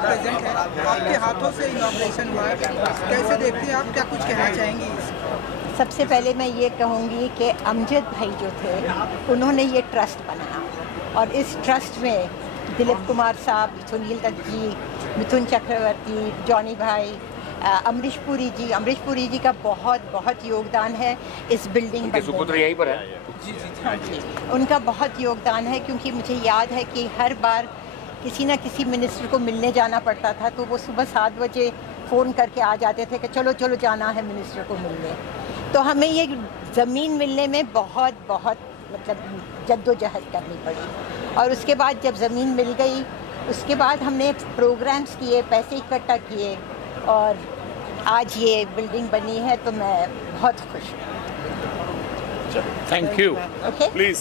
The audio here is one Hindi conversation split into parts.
यहाँ प्रेजेंट है, आपके हाथों से इनॉग्रेशन हुआ है, कैसे देखते हैं आप, क्या कुछ कहना चाहेंगी? सबसे पहले मैं ये कहूँगी कि अमजद भाई जो थे उन्होंने ये ट्रस्ट बनाया और इस ट्रस्ट में दिलीप कुमार साहब, सुनील दत्त जी, मिथुन चक्रवर्ती, जॉनी भाई, अमरीश पुरी जी का बहुत योगदान है इस बिल्डिंग के सुपुत्र यहीं पर है। जी, उनका बहुत योगदान है क्योंकि मुझे याद है कि हर बार किसी न किसी मिनिस्टर को मिलने जाना पड़ता था तो वो सुबह 7 बजे फ़ोन करके आ जाते थे कि चलो जाना है मिनिस्टर को मिलने। तो हमें ये ज़मीन मिलने में बहुत मतलब जद्दोजहद करनी पड़ी और उसके बाद जब ज़मीन मिल गई उसके बाद हमने प्रोग्राम्स किए, पैसे इकट्ठा किए और आज ये बिल्डिंग बनी है तो मैं बहुत खुश हूँ। Thank you. प्लीज।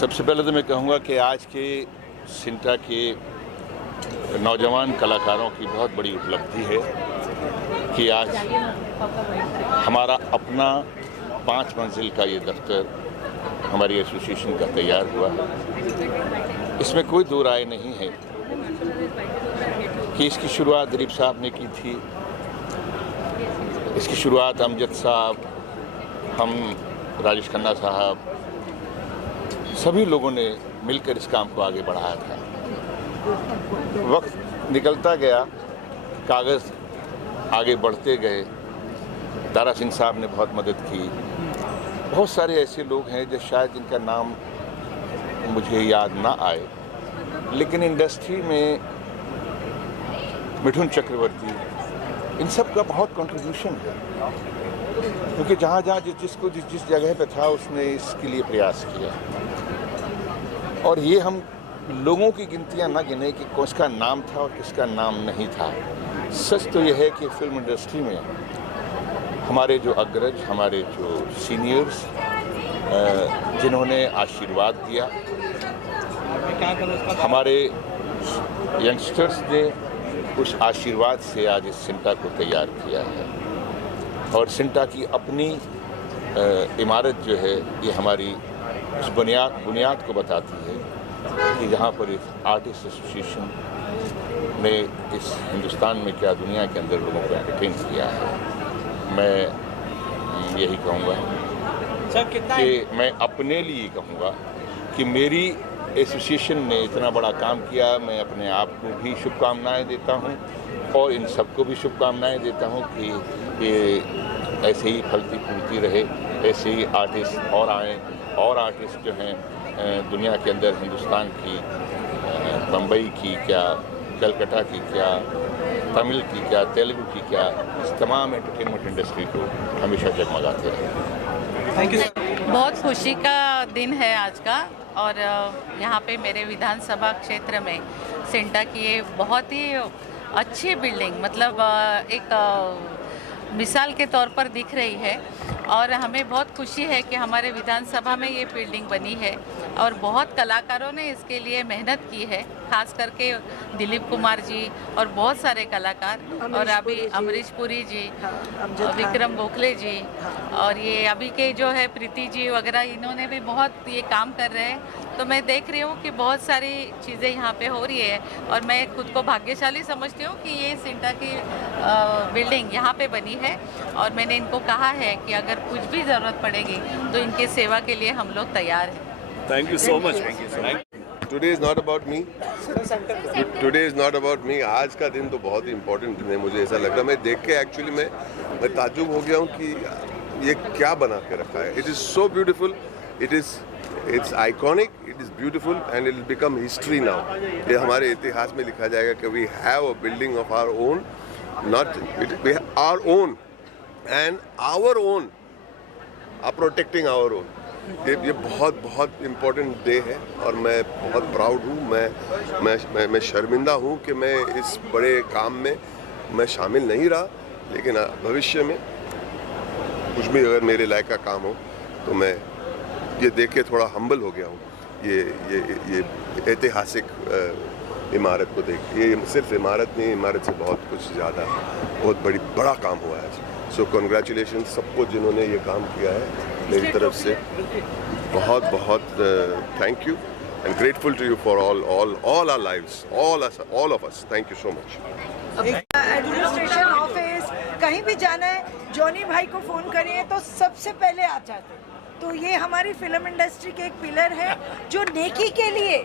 सबसे पहले तो मैं कहूँगा कि आज के सिंटा के नौजवान कलाकारों की बहुत बड़ी उपलब्धि है कि आज हमारा अपना 5 मंजिल का ये दफ्तर हमारी एसोसिएशन का तैयार हुआ। इसमें कोई दो राय नहीं है कि इसकी शुरुआत दिलीप साहब ने की थी। इसकी शुरुआत अमजद साहब, हम, राजेश खन्ना साहब, सभी लोगों ने मिलकर इस काम को आगे बढ़ाया था। वक्त निकलता गया, कागज़ आगे बढ़ते गए, दारा सिंह साहब ने बहुत मदद की। बहुत सारे ऐसे लोग हैं जो शायद जिनका नाम मुझे याद ना आए, लेकिन इंडस्ट्री में मिथुन चक्रवर्ती, इन सब का बहुत कंट्रीब्यूशन है क्योंकि जहाँ जिस जगह पे था उसने इसके लिए प्रयास किया। और ये हम लोगों की गिनतियाँ ना गिने कि किसका नाम था और किसका नाम नहीं था। सच तो यह है कि फिल्म इंडस्ट्री में हमारे जो अग्रज, हमारे जो सीनियर्स जिन्होंने आशीर्वाद दिया, हमारे यंगस्टर्स ने उस आशीर्वाद से आज इस सिंटा को तैयार किया है। और सिंटा की अपनी इमारत जो है ये हमारी उस बुनियाद को बताती है कि जहाँ पर इस आर्टिस्ट एसोसिएशन ने इस हिंदुस्तान में क्या दुनिया के अंदर लोगों को एंटरटेन किया है। मैं यही कहूँगा कि मैं अपने लिए कहूँगा कि मेरी एसोसिएशन ने इतना बड़ा काम किया। मैं अपने आप को भी शुभकामनाएं देता हूँ और इन सबको भी शुभकामनाएं देता हूँ कि ये ऐसे ही फलती फूलती रहे, ऐसे ही आर्टिस्ट और आएँ और आर्टिस्ट जो हैं दुनिया के अंदर, हिंदुस्तान की, बम्बई की क्या, कलकत्ता की क्या, तमिल की क्या, तेलुगु की क्या, इस तमाम एंटरटेनमेंट इंडस्ट्री को हमेशा जगमगाते रहे। Thank you. बहुत खुशी का दिन है आज का और यहाँ पे मेरे विधानसभा क्षेत्र में सिंटा की ये बहुत ही अच्छी बिल्डिंग, मतलब एक मिसाल के तौर पर दिख रही है और हमें बहुत खुशी है कि हमारे विधानसभा में ये बिल्डिंग बनी है और बहुत कलाकारों ने इसके लिए मेहनत की है, खास करके दिलीप कुमार जी और बहुत सारे कलाकार और अभी अमरीश पुरी जी, विक्रम गोखले जी और ये अभी के जो है प्रीति जी वगैरह, इन्होंने भी बहुत ये काम कर रहे हैं। तो मैं देख रही हूँ कि बहुत सारी चीज़ें यहाँ पे हो रही है और मैं खुद को भाग्यशाली समझती हूँ कि ये सिंटा की बिल्डिंग यहाँ पे बनी है और मैंने इनको कहा है कि अगर कुछ भी ज़रूरत पड़ेगी तो इनकी सेवा के लिए हम लोग तैयार हैं। Thank you so much. Today is not about me. Today is not about me. आज का दिन तो बहुत ही इम्पोर्टेंट दिन है, मुझे ऐसा लग रहा है। मैं देख के एक्चुअली मैं ताज्जुब हो गया हूँ कि ये क्या बना के रखा है। It is so beautiful. It's iconic. It is beautiful and it will become history now. ये हमारे इतिहास में लिखा जाएगा कि we have a building of our own, we have our own and our own are protecting our own. ये बहुत इम्पोर्टेंट डे है और मैं बहुत प्राउड हूँ। मैं शर्मिंदा हूँ कि मैं इस बड़े काम में मैं शामिल नहीं रहा, लेकिन भविष्य में कुछ भी अगर मेरे लायक का काम हो तो मैं ये देख के थोड़ा हम्बल हो गया हूँ। ये ऐतिहासिक इमारत को देख, ये सिर्फ इमारत नहीं, इमारत से बहुत कुछ ज़्यादा बहुत बड़ा काम हुआ है। सो कॉन्ग्रेचुलेशन सबको जिन्होंने ये काम किया है। मेरी तरफ से बहुत thank you and grateful to you for all our lives, all of us. Thank you so much. Administration office कहीं भी जाना है, जॉनी भाई को फ़ोन करिए तो सबसे पहले आ जाते हैं। तो ये हमारी फिल्म इंडस्ट्री के एक पिलर है जो नेकी के लिए,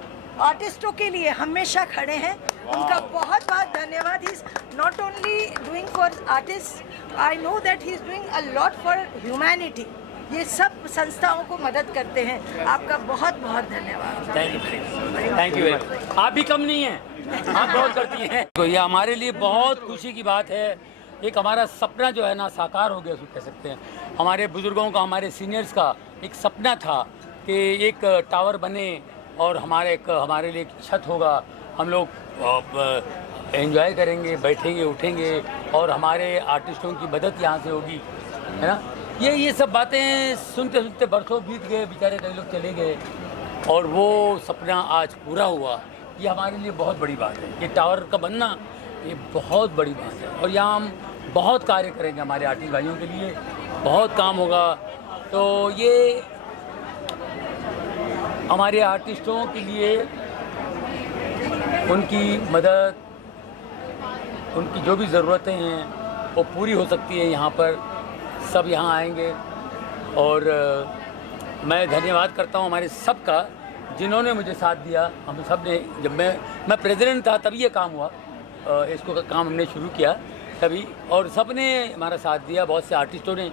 आर्टिस्टों के लिए हमेशा खड़े हैं। उनका बहुत बहुत धन्यवाद। He is not only doing for artist, I know that he is doing a lot for humanity. ये सब संस्थाओं को मदद करते हैं। आपका बहुत बहुत धन्यवाद। Thank you. आप भी कम नहीं हैं, आप बहुत करती हैं। तो ये हमारे लिए बहुत खुशी की बात है। एक हमारा सपना जो है ना साकार हो गया, उसको कह सकते हैं। हमारे बुजुर्गों का, हमारे सीनियर्स का एक सपना था कि एक टावर बने और हमारे लिए एक छत होगा, हम लोग एंजॉय करेंगे, बैठेंगे उठेंगे और हमारे आर्टिस्टों की मदद यहाँ से होगी, है ना। ये सब बातें सुनते सुनते बरसों बीत गए, बेचारे कई लोग चले गए और वो सपना आज पूरा हुआ। ये हमारे लिए बहुत बड़ी बात है। ये टावर का बनना ये बहुत बड़ी बात है और यहाँ हम बहुत कार्य करेंगे, हमारे आर्टिस्ट भाइयों के लिए बहुत काम होगा। तो ये हमारे आर्टिस्टों के लिए उनकी मदद, उनकी जो भी ज़रूरतें हैं वो पूरी हो सकती है। यहाँ पर सब यहाँ आएंगे और मैं धन्यवाद करता हूँ हमारे सब का, जिन्होंने मुझे साथ दिया। हम सब ने, जब मैं प्रेसिडेंट था तभी ये काम हुआ, इसको का काम हमने शुरू किया तभी, और सब ने हमारा साथ दिया। बहुत से आर्टिस्टों ने,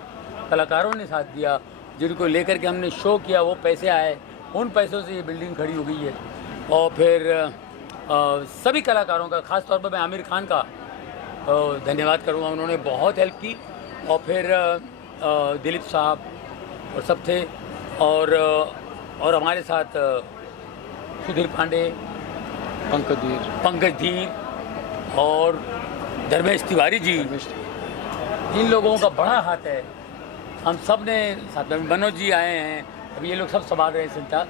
कलाकारों ने साथ दिया, जिनको लेकर के हमने शो किया, वो पैसे आए, उन पैसों से ये बिल्डिंग खड़ी हो गई है। और फिर सभी कलाकारों का, ख़ास तौर पर मैं आमिर खान का धन्यवाद करूँगा, उन्होंने बहुत हेल्प की। और फिर दिलीप साहब और सब थे, और हमारे साथ सुधीर पांडे, पंकज धीर और धर्मेश तिवारी जी, इन लोगों का बड़ा हाथ है। हम सब ने साथ में, मनोज जी आए हैं, अभी ये लोग सब संभाल रहे हैं सेंटर,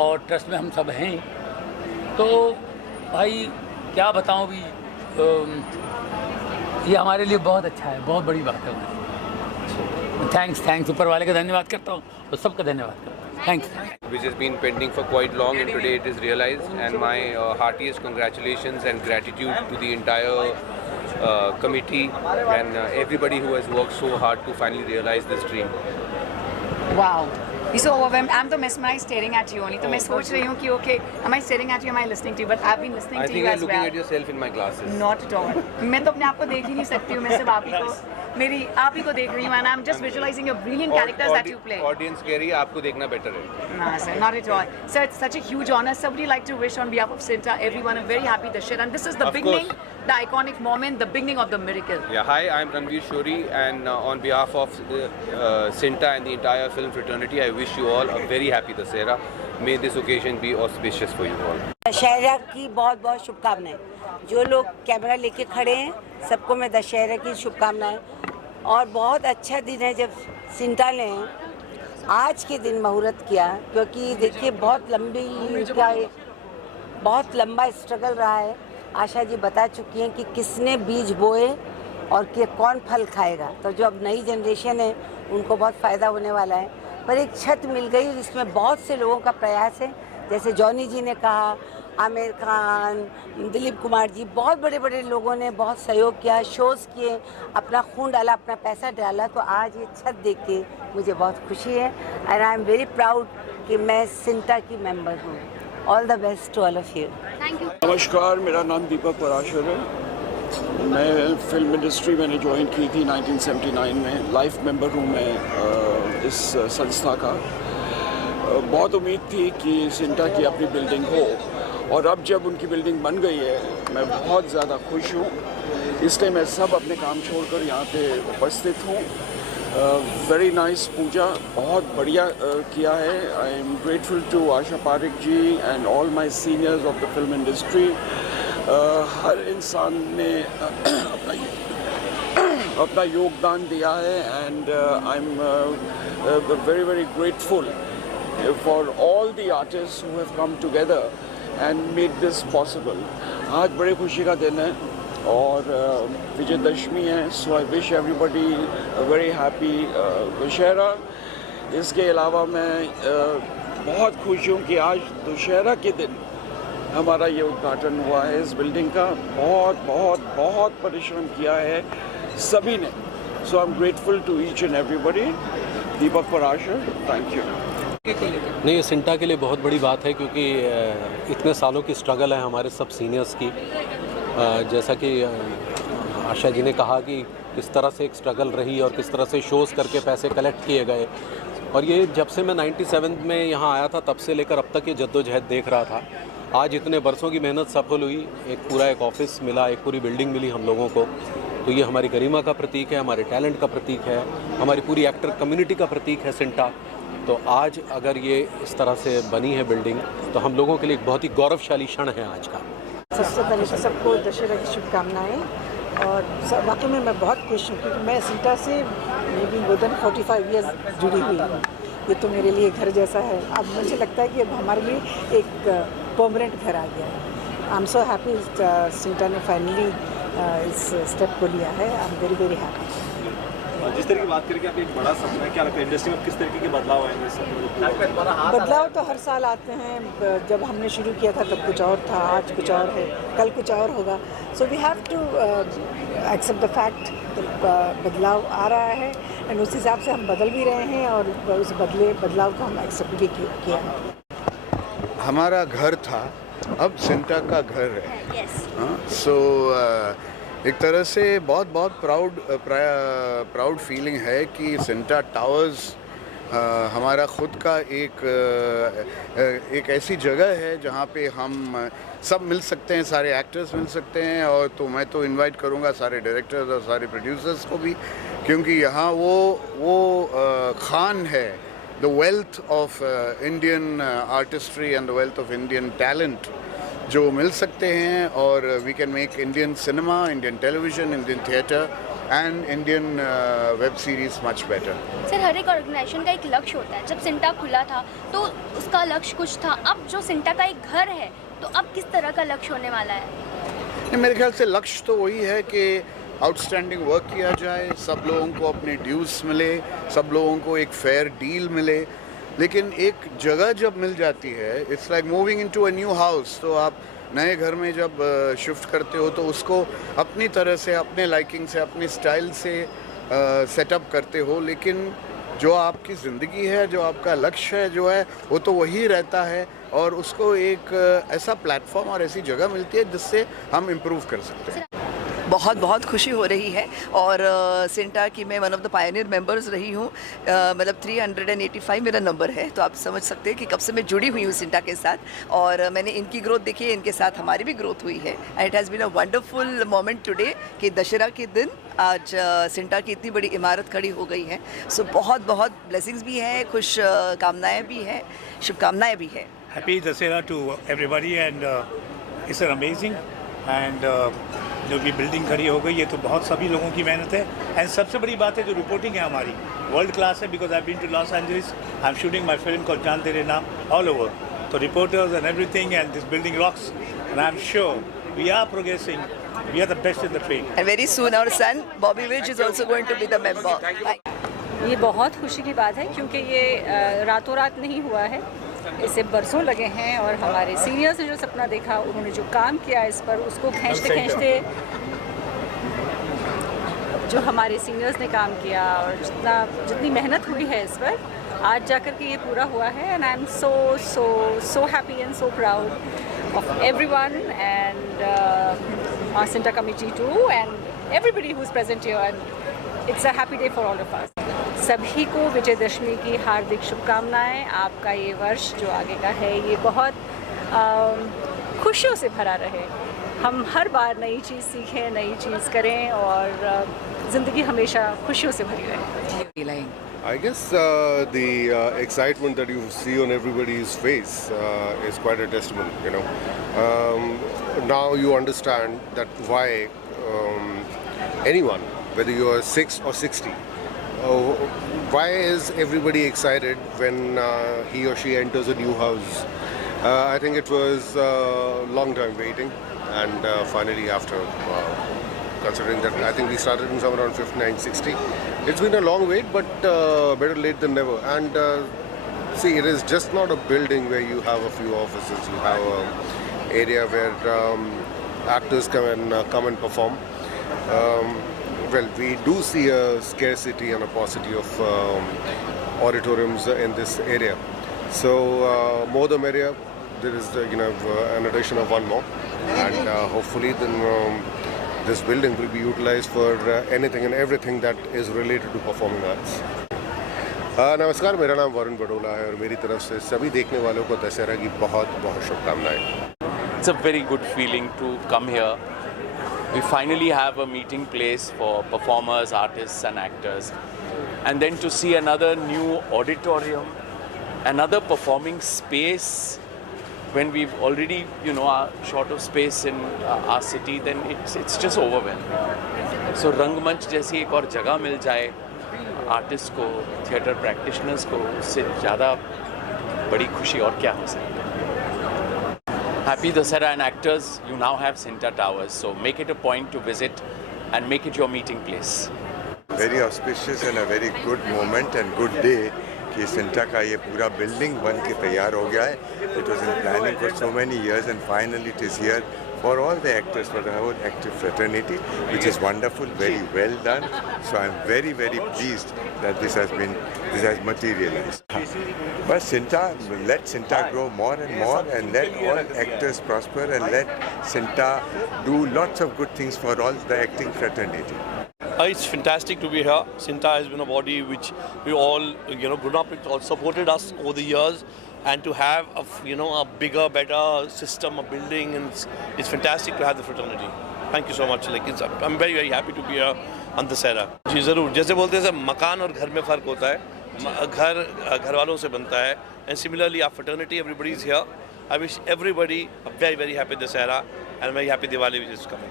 और ट्रस्ट में हम सब हैं। तो भाई क्या बताऊं भी, ये हमारे लिए बहुत अच्छा है, बहुत बड़ी बात है। थैंक्स ऊपर वाले का धन्यवाद करता हूँ और सबका धन्यवाद करता हूँ। Thanks. Which has been pending for quite long, and today it is realized, and my heartiest congratulations and gratitude to the entire committee and everybody who has worked so hard to finally realize this dream. Wow. You're so overwhelmed. I'm so mesmerized staring at you only. तो मैं सोच रही हूँ कि okay, am I staring at you? Am I listening to you? But I've been listening to you as well. I think you're looking at yourself in my glasses. Not at all. मैं तो अपने आप को देख ही नहीं सकती हूँ। मैं सिर्फ आप ही को देख रही हूँ, and I'm just visualizing your brilliant characters that you play. Audience कह रही है आपको देखना better है. No, sir, not at all. Sir, it's such a huge honor. Somebody like to wish on behalf of Cinta, everyone, I'm very happy this year, and this is the beginning, the iconic moment, the beginning of the miracle. Yeah, hi, I'm Ranveer Shori, and on behalf of Cinta and the entire film fraternity, I wish you all a very happy Dussehra. May this occasion be auspicious for you all. Dussehra की बहुत बहुत शुभकामनाएं। जो लोग कैमरा लेके खड़े हैं, सबको मैं दशहरा की शुभकामनाएं। और बहुत अच्छा दिन है जब सिंटा ने आज के दिन मुहूर्त किया, क्योंकि देखिए बहुत लंबा स्ट्रगल रहा है। आशा जी बता चुकी हैं कि किसने बीज बोए और कि कौन फल खाएगा। तो जो अब नई जनरेशन है उनको बहुत फ़ायदा होने वाला है। पर एक छत मिल गई जिसमें बहुत से लोगों का प्रयास है, जैसे जॉनी जी ने कहा, आमिर खान, दिलीप कुमार जी, बहुत बड़े बड़े लोगों ने बहुत सहयोग किया, शोज़ किए, अपना खून डाला, अपना पैसा डाला। तो आज ये छत देख के मुझे बहुत खुशी है, and I am very proud कि मैं सिंटा की मेंबर हूँ। All the best to all of you. Thank you. नमस्कार, मेरा नाम दीपक पराशर है। मैं फिल्म इंडस्ट्री मैंने ज्वाइन की थी 1979 में। लाइफ मेंबर हूँ मैं इस संस्था का। बहुत उम्मीद थी कि सिंटा की अपनी बिल्डिंग हो, और अब जब उनकी बिल्डिंग बन गई है मैं बहुत ज़्यादा खुश हूँ। इसलिए मैं सब अपने काम छोड़कर यहाँ पे उपस्थित हूँ। वेरी नाइस पूजा, बहुत बढ़िया किया है। I am grateful to Asha Parik ji and all my seniors of the film industry. हर इंसान ने अपना योगदान दिया है, and I am very very grateful for all the artists who have come together and made this possible. आज बड़े खुशी का दिन है और विजयदशमी है, so I wish everybody a very happy Dussehra. इसके अलावा मैं बहुत खुश हूँ कि आज दशहरा के दिन हमारा ये उद्घाटन हुआ है इस बिल्डिंग का। बहुत बहुत बहुत परिश्रम किया है सभी ने। So I am grateful to each and everybody. Deepak Parashar, thank you. नहीं, ये सिंटा के लिए बहुत बड़ी बात है क्योंकि इतने सालों की स्ट्रगल है हमारे सब सीनियर्स की। जैसा कि आशा जी ने कहा कि किस तरह से एक स्ट्रगल रही और किस तरह से शोज़ करके पैसे कलेक्ट किए गए, और ये जब से मैं 97 में यहाँ आया था तब से लेकर अब तक ये जद्दोजहद देख रहा था। आज इतने बरसों की मेहनत सफल हुई, एक ऑफिस मिला, एक पूरी बिल्डिंग मिली हम लोगों को, तो ये हमारी गरिमा का प्रतीक है, हमारे टैलेंट का प्रतीक है, हमारी पूरी एक्टर कम्युनिटी का प्रतीक है सिंटा। तो आज अगर ये इस तरह से बनी है बिल्डिंग तो हम लोगों के लिए एक बहुत ही गौरवशाली क्षण है आज का। सबसे पहले तो सबको दशहरा की शुभकामनाएँ। और वाकई में मैं बहुत खुश हूँ क्योंकि मैं सिंटा से may be more than 45 years जुड़ी हुई हूँ। ये तो मेरे लिए घर जैसा है। अब मुझे लगता है कि अब हमारे लिए एक परमानेंट घर आ गया है। I am so happy CINTAA ने फाइनली इस स्टेप को लिया है। I am very very happy. जिस तरह की बात करके आप एक बड़ा सपना है, क्या लगता है इंडस्ट्री में किस तरीके के बदलाव आएंगे? बदलाव तो हर साल आते हैं। जब हमने शुरू किया था तब कुछ और था, आज कुछ और है, कल कुछ और होगा। So we have to accept the fact बदलाव आ रहा है एंड उस हिसाब से हम बदल भी रहे हैं और उस बदलाव को हम एक्सेप्ट भी किया है। हमारा घर था, अब सिंटा का घर है। सो एक तरह से बहुत प्राउड फीलिंग है कि सिंटा टावर्स हमारा ख़ुद का एक ऐसी जगह है जहाँ पे हम सब मिल सकते हैं, सारे एक्टर्स मिल सकते हैं। और तो मैं तो इनवाइट करूँगा सारे डायरेक्टर्स और सारे प्रोड्यूसर्स को भी, क्योंकि यहाँ वो खान है, the wealth of Indian artistry and the wealth of Indian talent जो मिल सकते हैं। और we can make Indian cinema, Indian television, Indian theatre and Indian web series much better. Sir, हर एक ऑर्गेनाइजेशन का एक लक्ष्य होता है। जब सिंटा खुला था तो उसका लक्ष्य कुछ था, अब जो सिंटा का एक घर है तो अब किस तरह का लक्ष्य होने वाला है? मेरे ख्याल से लक्ष्य तो वही है कि आउटस्टैंडिंग वर्क किया जाए, सब लोगों को अपने ड्यूज़ मिले, सब लोगों को एक फेयर डील मिले। लेकिन एक जगह जब मिल जाती है, it's like moving into a new house. तो आप नए घर में जब शिफ्ट करते हो तो उसको अपनी तरह से, अपने लाइकिंग से, अपने स्टाइल से सेटअप करते हो। लेकिन जो आपकी ज़िंदगी है, जो आपका लक्ष्य है, जो है वो तो वही रहता है। और उसको एक ऐसा प्लेटफॉर्म और ऐसी जगह मिलती है जिससे हम इम्प्रूव कर सकते हैं। बहुत खुशी हो रही है। और सिंटा की मैं one of the Pioneer members रही हूँ। मतलब 385 मेरा नंबर है, तो आप समझ सकते हैं कि कब से मैं जुड़ी हुई हूँ सिंटा के साथ। और मैंने इनकी ग्रोथ देखी है, इनके साथ हमारी भी ग्रोथ हुई है। And it has been a wonderful moment today कि दशहरा के दिन आज सिंटा की इतनी बड़ी इमारत खड़ी हो गई है। सो बहुत ब्लेसिंग्स भी है, खुश कामनाएँ भी हैं, शुभकामनाएँ भी है। Happy Dussehra to everybody and it's an amazing and जो भी बिल्डिंग खड़ी हो गई ये तो बहुत सभी लोगों की मेहनत है। एंड सबसे बड़ी बात है जो रिपोर्टिंग है हमारी वर्ल्ड क्लास है, because I been to Los Angeles, I am shooting my film called Jaan Tere Naam all over. तो reporters and everything and this building rocks and I am sure we are progressing, we are the best in the field. And very soon our son Bobby which is also going to be the member. ये बहुत खुशी की बात है क्योंकि ये रातों रात नहीं हुआ है, इसे बरसों लगे हैं। और हमारे सीनियर्स ने जो सपना देखा, उन्होंने जो काम किया इस पर, उसको खींचते जो हमारे सीनियर्स ने काम किया और जितनी मेहनत हुई है इस पर, आज जाकर के ये पूरा हुआ है। And I am so happy and so proud of everyone and our Sinta committee too and everybody who's present here, and it's a happy day for all of us. सभी को विजयदशमी की हार्दिक शुभकामनाएं। आपका ये वर्ष जो आगे का है ये बहुत खुशियों से भरा रहे। हम हर बार नई चीज़ सीखें, नई चीज़ करें और ज़िंदगी हमेशा खुशियों से भरी रहे। I guess the excitement that you see on everybody's face is quite a testament, you know. Now you understand that why anyone, whether you are 6 or 60, why is everybody excited when he or she enters a new house? I think it was a long time waiting, and finally after considering that I think we started in somewhere around 59, 60. It's been a long wait, but better late than never. And See, it is just not a building where you have a few offices. You have an area where actors come and perform. Well, we do see a scarcity and a paucity of auditoriums in this area. So more the merrier. There is an addition of one more, and hopefully then this building will be utilized for anything and everything that is related to performing arts. नमस्कार, मेरा नाम वरुण बडोला है और मेरी तरफ से सभी देखने वालों को दशहरा की बहुत बहुत शुभकामनाएं। It's a very good feeling to come here. We finally have a meeting place for performers, artists and actors. And then to see another new auditorium, another performing space when we've already, are short of space in our city, then it's just overwhelming. So रंगमंच जैसी एक और जगह मिल जाए आर्टिस्ट को, थिएटर प्रैक्टिशनर्स को, उससे ज़्यादा बड़ी खुशी और क्या हो सकती है। Happy Dussehra and actors, you now have Cinta Towers, so make it a point to visit and make it your meeting place. Very auspicious and a very good moment and good day कि Cinta का ये पूरा बिल्डिंग बन के तैयार हो गया है. It was in planning for so many years and finally it is here for all the actors, for the whole active fraternity, which is wonderful, very well done. So I am very, very pleased that this has materialized. But let Cinta grow more and more, and let all actors prosper, and let Cinta do lots of good things for all the acting fraternity. It's fantastic to be here. Cinta has been a body which we all, grown up with, all supported us over the years, and to have a bigger, better system, a building, and it's fantastic to have the fraternity. Thank you so much. I'm very, very happy to be here on Dussehra. जी ज़रूर, जैसे बोलते हैं मकान और घर में फ़र्क होता है, घर वालों से बनता है, and similarly our fraternity, everybody is here. I wish everybody a very, very happy Dussehra and a very happy Diwali which is coming.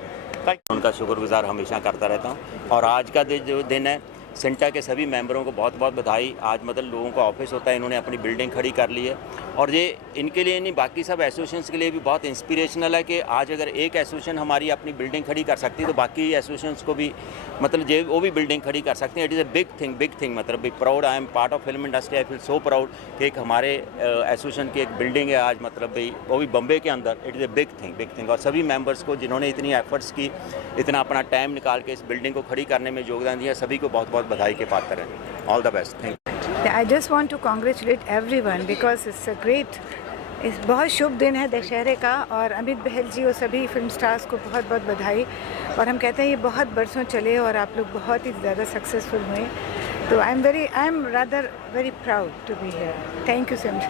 उनका शुक्रगुजार हमेशा करता रहता हूँ। और आज का जो दिन है, सिंटा के सभी मेंबरों को बहुत बहुत बधाई। आज मतलब लोगों का ऑफिस होता है, इन्होंने अपनी बिल्डिंग खड़ी कर ली है, और ये इनके लिए नहीं, बाकी सब एसोसिएशंस के लिए भी बहुत इंस्पिरेशनल है कि आज अगर एक एसोसिएशन हमारी अपनी बिल्डिंग खड़ी कर सकती है तो बाकी एसोसिएशंस को भी मतलब वो भी बिल्डिंग खड़ी कर सकते हैं। It is a big thing मतलब big proud. I am part of film industry. I feel so proud कि एक हमारे एसोसिएशन की एक बिल्डिंग है आज, मतलब भाई वो भी बम्बे के अंदर। It is a big thing. और सभी मेम्बर्स को जिन्होंने इतनी एफर्ट्स की, इतना अपना टाइम निकाल के इस बिल्डिंग को खड़ी करने में योगदान दिया, सभी को बहुत बहुत बधाई के पात्र हैं। All the best. Thank you. I just want to congratulate everyone because it's a great, इस बहुत शुभ दिन है दशहरे का, और अमित बहल जी और सभी फिल्म स्टार्स को बहुत बहुत बधाई। और हम कहते हैं ये बहुत बरसों चले और आप लोग बहुत ही ज़्यादा सक्सेसफुल हुए, तो I am rather very proud to be here. Thank you so much.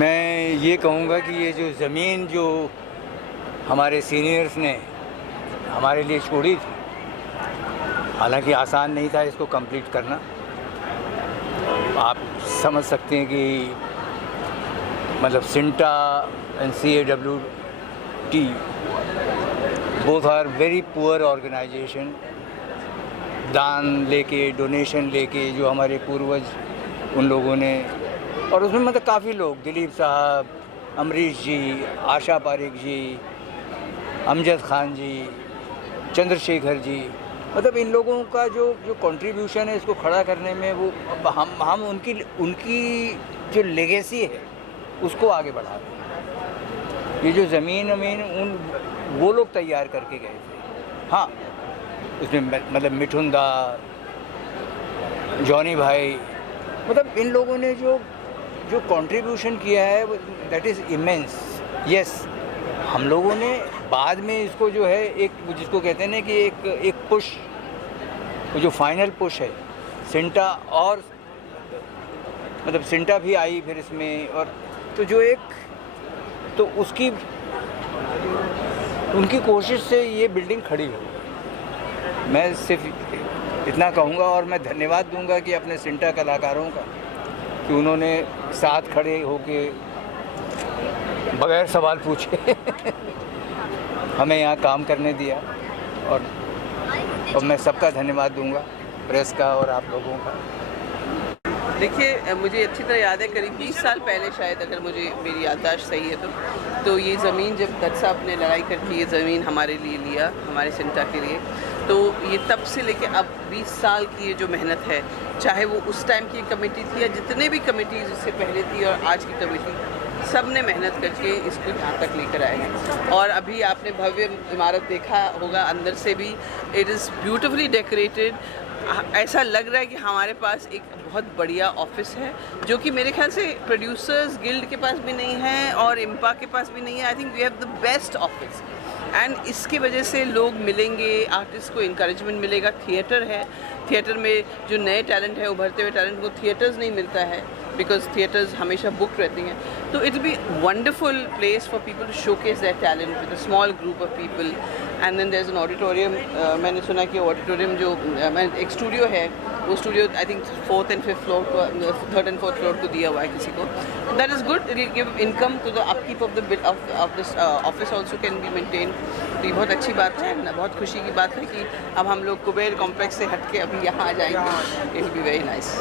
मैं ये कहूँगा कि ये जो ज़मीन जो हमारे सीनियर्स ने हमारे लिए छोड़ी थी, हालांकि आसान नहीं था इसको कंप्लीट करना। आप समझ सकते हैं कि मतलब CINTAA and CAWT both are very poor organization. दान लेके, डोनेशन लेके जो हमारे पूर्वज उन लोगों ने, और उसमें मतलब काफ़ी लोग, दिलीप साहब, अमरीश जी, आशा पारेख जी, अमजद खान जी, चंद्रशेखर जी, मतलब इन लोगों का जो कंट्रीब्यूशन है इसको खड़ा करने में, वो हम उनकी जो लेगेसी है उसको आगे बढ़ा रहे हैं। ये जो ज़मीन वो लोग तैयार करके गए थे। हाँ, उसमें मतलब मिठुन दा, जॉनी भाई, मतलब इन लोगों ने जो कंट्रीब्यूशन किया है दैट इज़ इमेंस। यस, हम लोगों ने बाद में इसको जो है एक जिसको कहते हैं ना कि एक पुश, वो जो फाइनल पुश है सिंटा, और मतलब सिंटा भी आई फिर इसमें, और तो जो तो उनकी कोशिश से ये बिल्डिंग खड़ी हो। मैं सिर्फ इतना कहूँगा, और मैं धन्यवाद दूंगा कि अपने सिंटा कलाकारों का कि उन्होंने साथ खड़े होके बगैर सवाल पूछे हमें यहाँ काम करने दिया, और मैं सबका धन्यवाद दूंगा, प्रेस का और आप लोगों का। देखिए मुझे अच्छी तरह याद है, करीब 20 साल पहले शायद, अगर मुझे मेरी याददाश्त सही है तो ये ज़मीन जब दत्त साहब ने लड़ाई करके ये ज़मीन हमारे लिए लिया, हमारे सिंटा के लिए, तो ये तब से लेके अब 20 साल की ये जो मेहनत है, चाहे वो उस टाइम की कमेटी थी या जितने भी कमेटी इससे पहले थी और आज की कमेटी, सब ने मेहनत करके इसको यहाँ तक लेकर आए हैं। और अभी आपने भव्य इमारत देखा होगा, अंदर से भी इट इज़ ब्यूटिफुली डेकोरेटेड। ऐसा लग रहा है कि हमारे पास एक बहुत बढ़िया ऑफिस है, जो कि मेरे ख्याल से प्रोड्यूसर्स गिल्ड के पास भी नहीं है और इम्पा के पास भी नहीं है। I think we have the best office and इसकी वजह से लोग मिलेंगे, आर्टिस्ट को इंकरेजमेंट मिलेगा। थिएटर है, थिएटर में जो नए टैलेंट है, उभरते हुए टैलेंट को थिएटर्स नहीं मिलता है, बिकॉज थिएटर्स हमेशा बुक रहती हैं। तो it be wonderful place for people to showcase their talent with a small group of people. And then there is an auditorium. मैंने सुना कि ऑडिटोरियम जो एक स्टूडियो है, वो studio I think 4th and 5th floor को, 3rd and 4th फ्लोर को दिया हुआ है किसी को। That is good, it will give income to the upkeep of this office also can be maintain. तो ये बहुत अच्छी बात है, बहुत खुशी की बात है कि अब हम लोग कुबेर कॉम्प्लेक्स से हट के अभी यहाँ आ जाएंगे। It will be very nice.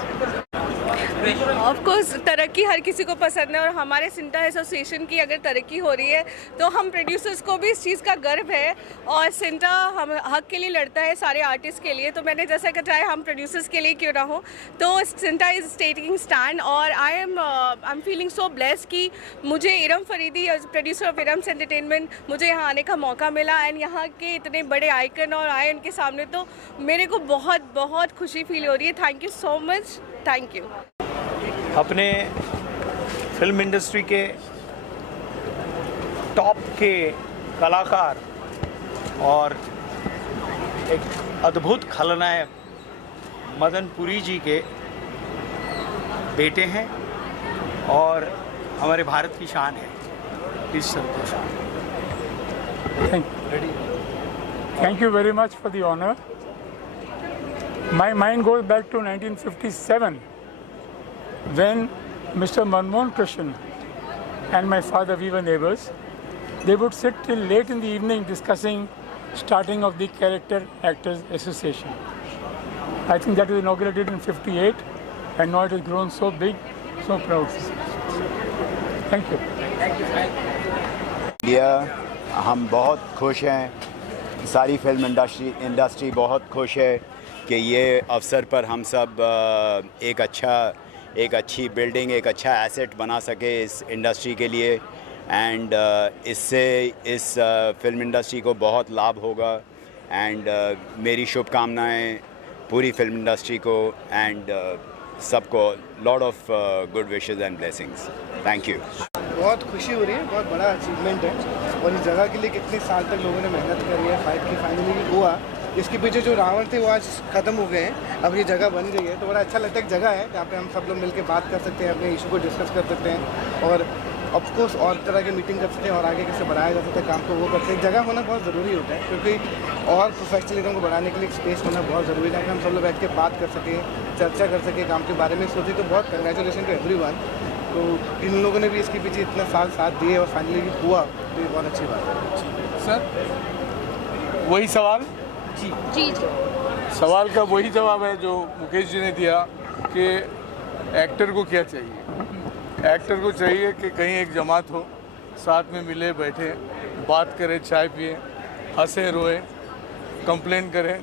Of course तरक्की हर किसी को पसंद है और हमारे सिंटा एसोसिएशन की अगर तरक्की हो रही है तो हम प्रोड्यूसर्स को भी इस चीज़ का गर्व है और सिंटा हम हक के लिए लड़ता है, सारे आर्टिस्ट के लिए। तो मैंने जैसा कि चाहे हम प्रोड्यूसर्स के लिए क्यों ना हो, तो सिंटा इज़ टेकिंग स्टैंड और I am feeling so blessed कि मुझे Iram Faridi, producer of Iram's entertainment, मुझे यहाँ आने का मौका मिला एंड यहाँ के इतने बड़े आइकन और आए उनके सामने, तो मेरे को बहुत बहुत खुशी फील हो रही है। Thank you so much, thank you. अपने फिल्म इंडस्ट्री के टॉप के कलाकार और एक अद्भुत खलनायक मदन पुरी जी के बेटे हैं और हमारे भारत की शान है। Please Santosh. Thank you very much for the honor. My mind goes back to 1957 when Mr. Manmohan Krishnan and my father, we were neighbors. They would sit till late in the evening discussing starting of the Character Actors Association. I think that was inaugurated in 58 and now it has grown so big, so proud. Thank you. हम बहुत खुश हैं, सारी फिल्म इंडस्ट्री बहुत खुश है कि ये अवसर पर हम सब एक अच्छी बिल्डिंग, एक अच्छा एसेट बना सके इस इंडस्ट्री के लिए एंड इससे इस फिल्म इंडस्ट्री को बहुत लाभ होगा एंड मेरी शुभकामनाएं पूरी फिल्म इंडस्ट्री को एंड सबको lot of good wishes and blessings. Thank you. बहुत खुशी हो रही है, बहुत बड़ा अचीवमेंट है और इस जगह के लिए कितने साल तक लोगों ने मेहनत करी है, फाइट की, फाइनली हुआ। इसके पीछे जो रावण थे वो आज ख़त्म हो गए हैं, अब ये जगह बन गई है, तो बड़ा अच्छा लगता है। एक जगह है जहाँ पे हम सब लोग मिलकर बात कर सकते हैं, अपने इशू को डिस्कस कर सकते हैं और ऑफकोर्स और तरह की मीटिंग कर सकते हैं और आगे कैसे बढ़ाया जा सकता है काम को, वो करते हैं। जगह होना बहुत ज़रूरी होता है क्योंकि और प्रोफेशनलिज्म को बढ़ाने के लिए स्पेस होना बहुत ज़रूरी है कि हम सब लोग बैठ के बात कर सकें, चर्चा कर सकें, काम के बारे में सोचें। तो बहुत कंग्रेचुलेशन टू एवरीवन। तो इन लोगों ने भी इसके पीछे इतना साल साथ दिए और फाइनली भी हुआ, तो ये बहुत अच्छी बात है। सर वही सवाल जी जी सवाल का वही जवाब है जो मुकेश जी ने दिया कि एक्टर को क्या चाहिए। एक्टर को चाहिए कि कहीं एक जमात हो, साथ में मिले बैठे, बात करें, चाय पिए, हंसे रोए, कंप्लेन करें,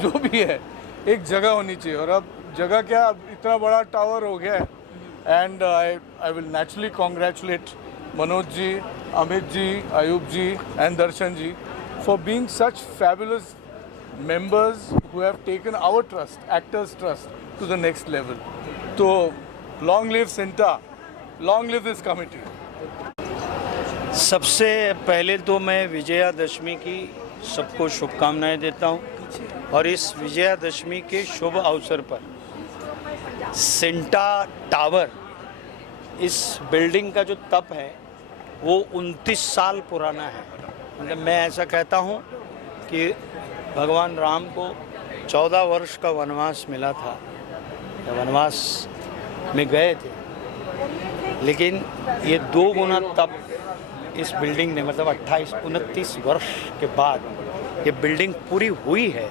जो भी है, एक जगह होनी चाहिए। और अब जगह क्या, अब इतना बड़ा टावर हो गया है and I will naturally congratulate Manoj ji, Amit ji, Ayub ji and Darshan ji for being such fabulous members who have taken our trust, actors trust, to the next level. So long live Sinta, long live this committee. सबसे पहले तो मैं विजयादशमी की सबको शुभकामनाएं देता हूं और इस विजयादशमी के शुभ अवसर पर सिंटा टावर, इस बिल्डिंग का जो तप है वो 29 साल पुराना है। मतलब मैं ऐसा कहता हूं कि भगवान राम को 14 वर्ष का वनवास मिला था, वनवास में गए थे, लेकिन ये 2 गुना तप इस बिल्डिंग ने, मतलब 29 वर्ष के बाद ये बिल्डिंग पूरी हुई है।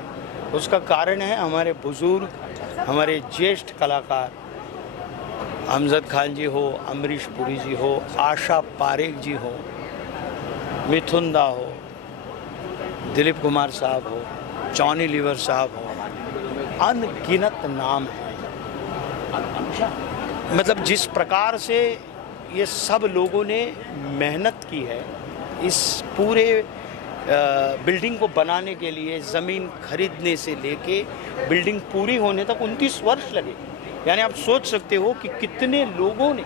उसका कारण है हमारे बुजुर्ग, हमारे ज्येष्ठ कलाकार अमजद खान जी हो, अमरीश पुरी जी हो, आशा पारेख जी हो, मिथुन दा हो, दिलीप कुमार साहब हो, जॉनी लीवर साहब हो, अनगिनत नाम है। मतलब जिस प्रकार से ये सब लोगों ने मेहनत की है इस पूरे बिल्डिंग को बनाने के लिए, ज़मीन खरीदने से लेके बिल्डिंग पूरी होने तक 29 वर्ष लगे। यानी आप सोच सकते हो कि कितने लोगों ने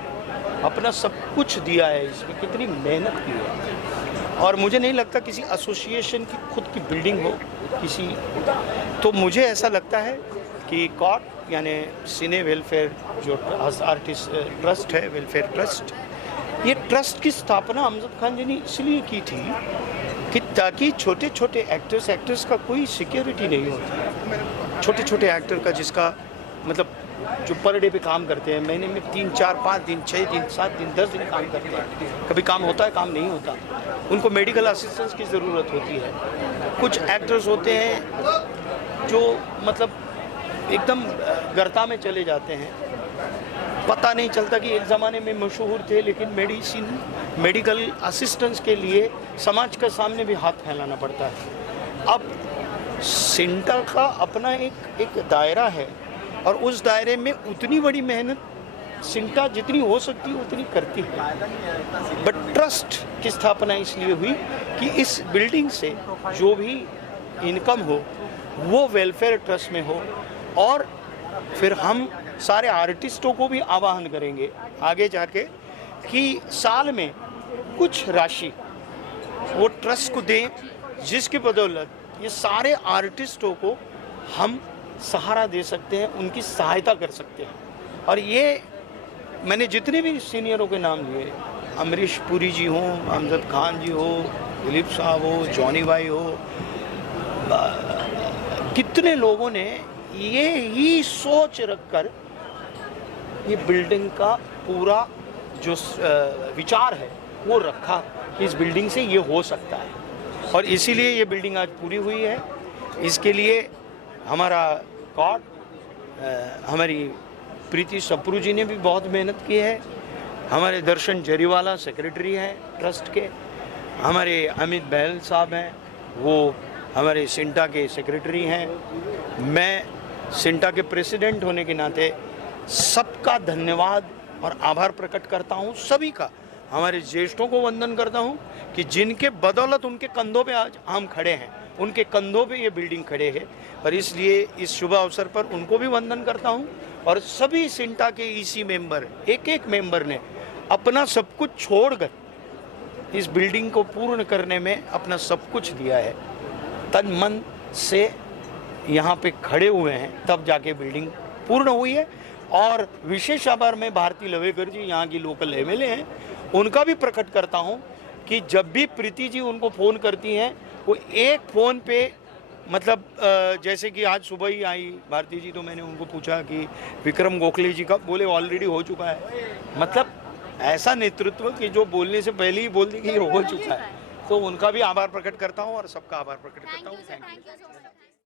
अपना सब कुछ दिया है, इसमें कितनी मेहनत की है। और मुझे नहीं लगता किसी एसोसिएशन की खुद की बिल्डिंग हो किसी, तो मुझे ऐसा लगता है कि कॉट यानी सिने वेलफेयर जो आर्टिस्ट ट्रस्ट है, वेलफेयर ट्रस्ट, ये ट्रस्ट की स्थापना अमजद खान जी ने इसलिए की थी कि ताकि छोटे छोटे एक्टर्स का कोई सिक्योरिटी नहीं होती। छोटे छोटे एक्टर का जिसका मतलब जो पर डे पे काम करते हैं, महीने में 3, 4, 5 दिन, 6 दिन, 7 दिन, 10 दिन काम करते हैं, कभी काम होता है, काम नहीं होता, उनको मेडिकल असिस्टेंस की ज़रूरत होती है। कुछ एक्टर्स होते हैं जो मतलब एकदम गर्ता में चले जाते हैं, पता नहीं चलता कि एक ज़माने में मशहूर थे, लेकिन मेडिकल असिस्टेंस के लिए समाज के सामने भी हाथ फैलाना पड़ता है। अब सिंटा का अपना एक दायरा है और उस दायरे में उतनी बड़ी मेहनत सिंटा जितनी हो सकती है उतनी करती है। बट ट्रस्ट की स्थापना इसलिए हुई कि इस बिल्डिंग से जो भी इनकम हो वो वेलफेयर ट्रस्ट में हो, और फिर हम सारे आर्टिस्टों को भी आह्वान करेंगे आगे जाके कि साल में कुछ राशि वो ट्रस्ट को दें, जिसकी बदौलत ये सारे आर्टिस्टों को हम सहारा दे सकते हैं, उनकी सहायता कर सकते हैं। और ये मैंने जितने भी सीनियरों के नाम लिए, अमरीश पुरी जी हों, अमजद खान जी हो, दिलीप साहब हो, जॉनी भाई हो, कितने लोगों ने ये ही सोच रखकर ये बिल्डिंग का पूरा जो विचार है वो रखा कि इस बिल्डिंग से ये हो सकता है, और इसीलिए ये बिल्डिंग आज पूरी हुई है। इसके लिए हमारा कॉट, हमारी प्रीति सप्रू जी ने भी बहुत मेहनत की है, हमारे दर्शन जरीवाला सेक्रेटरी हैं ट्रस्ट के, हमारे अमित बहल साहब हैं, वो हमारे सिंटा के सेक्रेटरी हैं, मैं सिंटा के प्रेसिडेंट होने के नाते सबका धन्यवाद और आभार प्रकट करता हूँ, सभी का, हमारे ज्येष्ठों को वंदन करता हूँ कि जिनके बदौलत उनके कंधों पे आज हम खड़े हैं, उनके कंधों पे ये बिल्डिंग खड़े है, और इसलिए इस शुभ अवसर पर उनको भी वंदन करता हूँ। और सभी सिंटा के ईसी मेंबर, एक एक मेंबर ने अपना सब कुछ छोड़कर इस बिल्डिंग को पूर्ण करने में अपना सब कुछ दिया है, तन मन से यहाँ पे खड़े हुए हैं, तब जाके बिल्डिंग पूर्ण हुई है। और विशेष आभार मैं भारती लवेकर जी, यहाँ की लोकल एमएलए हैं, उनका भी प्रकट करता हूँ कि जब भी प्रीति जी उनको फ़ोन करती हैं, वो एक फ़ोन पे मतलब जैसे कि आज सुबह ही आई भारती जी, तो मैंने उनको पूछा कि विक्रम गोखले जी का, बोले ऑलरेडी हो चुका है। मतलब ऐसा नेतृत्व कि जो बोलने से पहले ही बोल दी कि हो चुका है। तो उनका भी आभार प्रकट करता हूँ और सबका आभार प्रकट करता हूँ। Thank you.